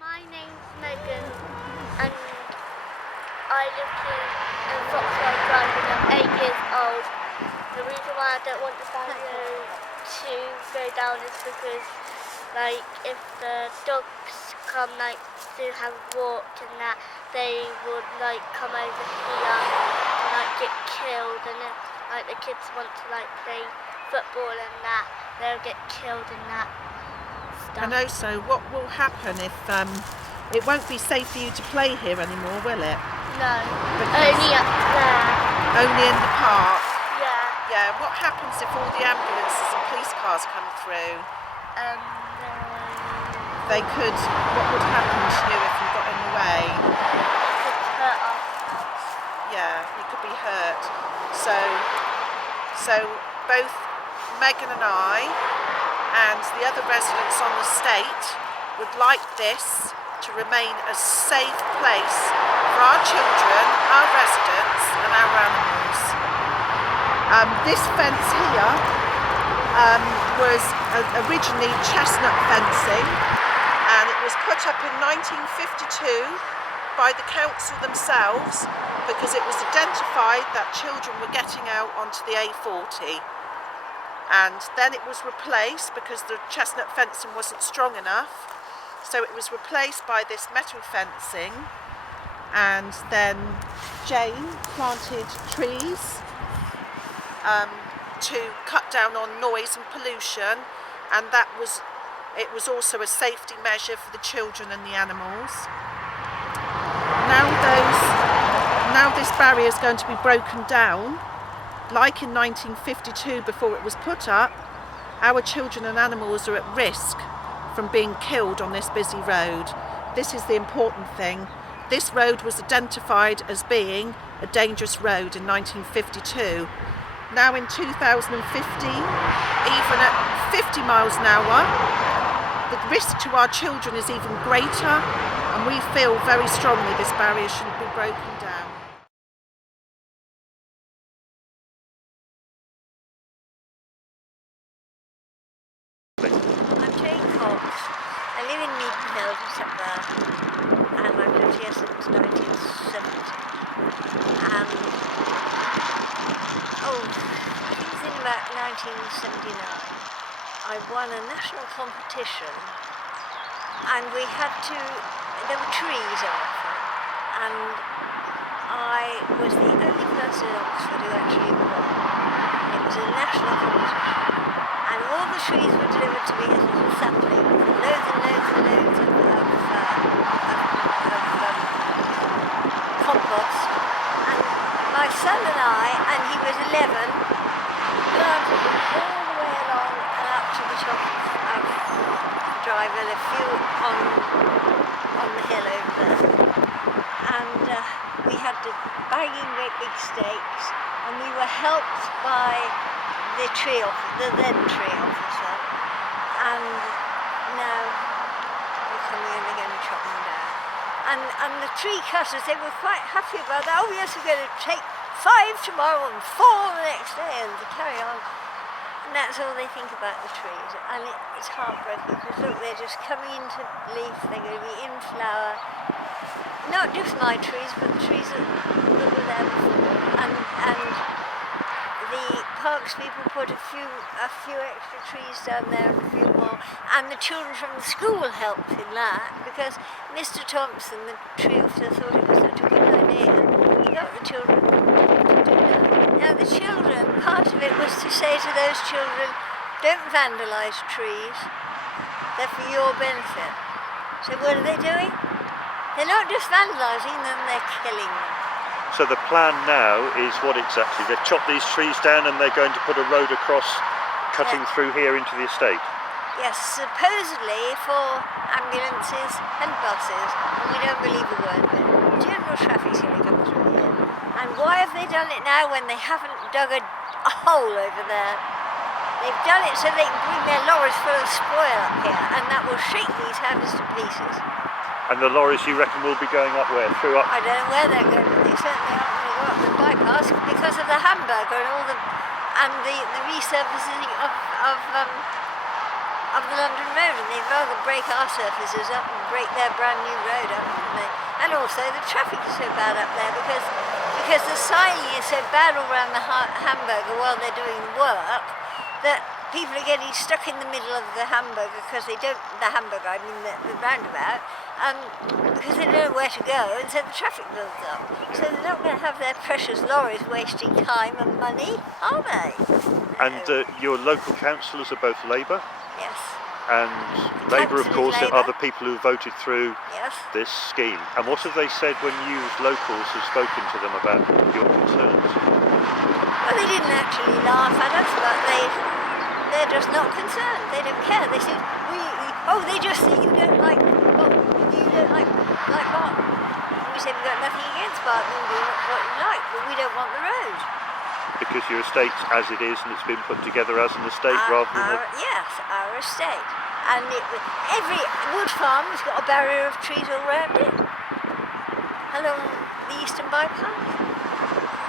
My name's Megan and I live in Foxwell Drive and I'm 8 years old. The reason why I don't want the barrier to go down is because if the dogs come to have walked and that, they would come over here and get killed, and if the kids want to play football and that, they'll get killed and that. And also, what will happen if it won't be safe for you to play here anymore, will it? No, only up there. Only in the park? Yeah. Yeah, what happens if all the ambulances and police cars come through? They could, what would happen to you if you got in the way? It could hurt ourselves. Yeah, you could be hurt. So both Megan and I and the other residents on the estate would like this to remain a safe place for our children, our residents and our animals. This fence here was originally chestnut fencing, and it was put up in 1952 by the council themselves because it was identified that children were getting out onto the A40. And then it was replaced because the chestnut fencing wasn't strong enough, so it was replaced by this metal fencing. And then Jane planted trees to cut down on noise and pollution, and it was also a safety measure for the children and the animals. Now this barrier is going to be broken down. Like in 1952, before it was put up, our children and animals are at risk from being killed on this busy road. This is the important thing. This road was identified as being a dangerous road in 1952. Now in 2015, even at 50 miles an hour, the risk to our children is even greater, and we feel very strongly this barrier shouldn't be broken down. I live in Meaton Hill, just up there, and I've lived here since 1970. And I think it's in about 1979, I won a national competition, and there were trees on offer, and I was the only person in Oxford who actually won. It was a national competition. And all the trees were delivered to me as little saplings, and loads and loads and loads of compost. And my son and I, and he was 11, planted them all the way along and up to the top of the drive, and a few on the hill over there. And we had to bag in great big stakes, and we were helped by the then tree officer, and now they're coming in, they're going to chop them down. And the tree cutters, they were quite happy about that. Oh yes, we're going to take 5 tomorrow and 4 the next day, and to carry on. And that's all they think about the trees. And it's heartbreaking, because look, they're just coming into leaf, they're going to be in flower. Not just my trees, but the trees that were there before. And the parks people put a few extra trees down there and a few more, and the children from the school helped in that, because Mr. Thompson, the tree officer, thought it was such a good idea. He got the children to do that. Now the children, part of it was to say to those children, don't vandalise trees. They're for your benefit. So what are they doing? They're not just vandalising them, they're killing them. So the plan now is what exactly? They've chopped these trees down and they're going to put a road across, cutting through here into the estate. Yes, supposedly for ambulances and buses, and we don't believe a word of it. General traffic's going to come through here. And why have they done it now when they haven't dug a hole over there? They've done it so they can bring their lorries full of spoil up here, and that will shake these houses to pieces. And the lorries, you reckon, will be going up where? Through up? I don't know where they're going, but they certainly aren't going to go up the bypass because of the hamburger and all the resurfacing of the London Road, and they'd rather break our surfaces up and break their brand new road up, wouldn't they? And also the traffic is so bad up there because the signing is so bad all around the hamburger while they're doing work that people are getting stuck in the middle of the hamburger because they don't, the roundabout, because they don't know where to go, and so the traffic builds up. So they're not going to have their precious lorries wasting time and money, are they? And your local councillors are both Labour? Yes. And Labour, of course, Labour. are the people who voted through Yes. this scheme. And what have they said when you, as locals, have spoken to them about your concerns? Well, they didn't actually laugh at us, but they're just not concerned. They don't care. They said, they just say you don't like Barton. And we said we've got nothing against Barton, we do what you like, but we don't want the road. Because your estate's as it is and it's been put together as an estate rather than Yes, our estate. And every wood farm has got a barrier of trees all around it, along the eastern bypass.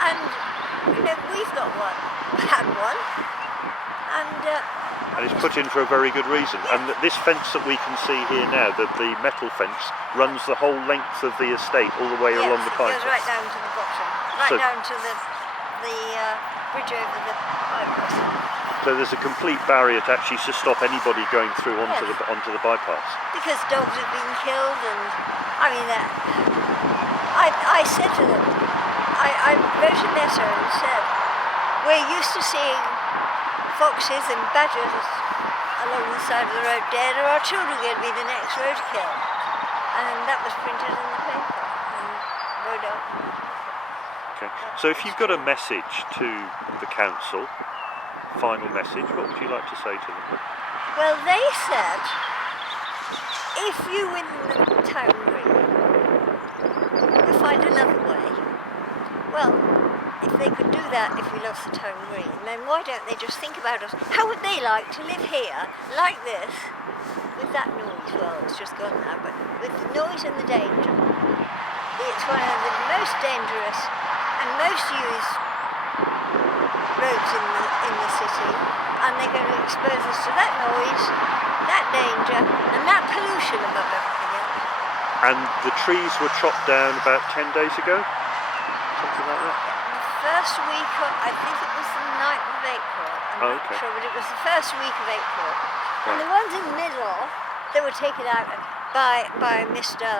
And, we've got one, had one. And it's put in for a very good reason. And this fence that we can see here now, the metal fence, runs the whole length of the estate all the way along the pipe. It goes right down to the bottom, down to the bridge over the bypass. So there's a complete barrier to actually stop anybody going through onto the bypass. Because dogs have been killed, and I said to them, I wrote a letter and said, we're used to seeing foxes and badgers along the side of the road dead, or our children going to be the next roadkill. And that was printed in the paper and wrote up. Okay. So if you've got a message to the council, final message, what would you like to say to them? Well, they said, if you win the town green, we'll find another way. Well, if they could do that if we lost the town green, then why don't they just think about us? How would they like to live here, like this, with that noise? Well, it's just gone now, but with the noise and the danger. It's one of the most dangerous and most used roads in the city, and they're going to expose us to that noise, that danger, and that pollution above everything else. And the trees were chopped down about 10 days ago? Something like that? First week of, I think it was the 9th of April, I'm not sure, but it was the first week of April. And the ones in the middle, they were taken out by Mr.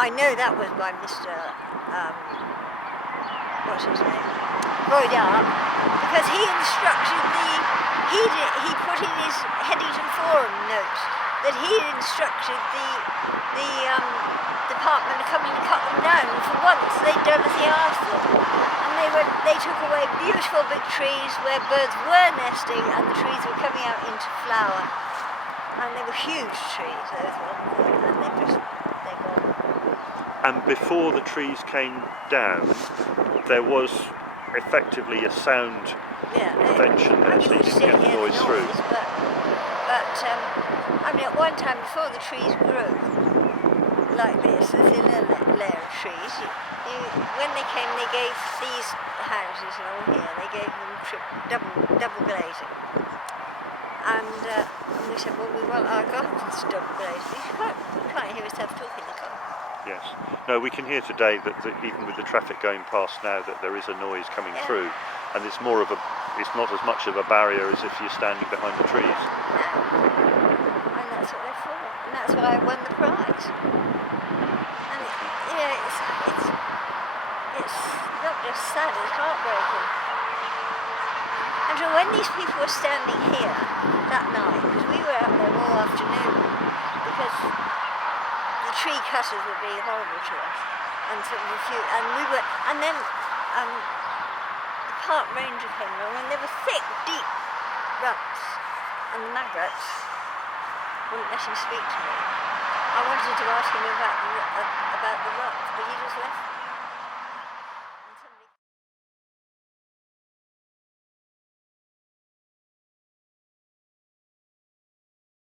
I know that was by Mr. What's his name? Roy Dark, because he instructed he put in his Headington Forum notes that he had instructed the department to come in and cut them down, and for once they'd done as he asked them. And they took away beautiful big trees where birds were nesting and the trees were coming out into flower. And they were huge trees, those ones, and they're gone. And before the trees came down, there was effectively a sound prevention there, so you didn't get the noise through. But at one time before the trees grew like this, a thinner layer of trees, when they came, they gave these houses along here, they gave them double glazing. And we said, well, we want our gardens double glazed. You can't hear yourself talking in the car. Yes. No, we can hear today that even with the traffic going past now, that there is a noise coming through, and it's not as much of a barrier as if you're standing behind the trees. No. And that's what they're for, and that's why I won the prize. And it's not just sad, it's heartbreaking. And wonder when these people were standing here that night, because we were out there all afternoon, because the tree cutters were being horrible to us, and so and then the park ranger came along, and there were thick, deep ruts, and the maggots wouldn't let him speak to me. I wanted to ask him about the ruts, but he just left.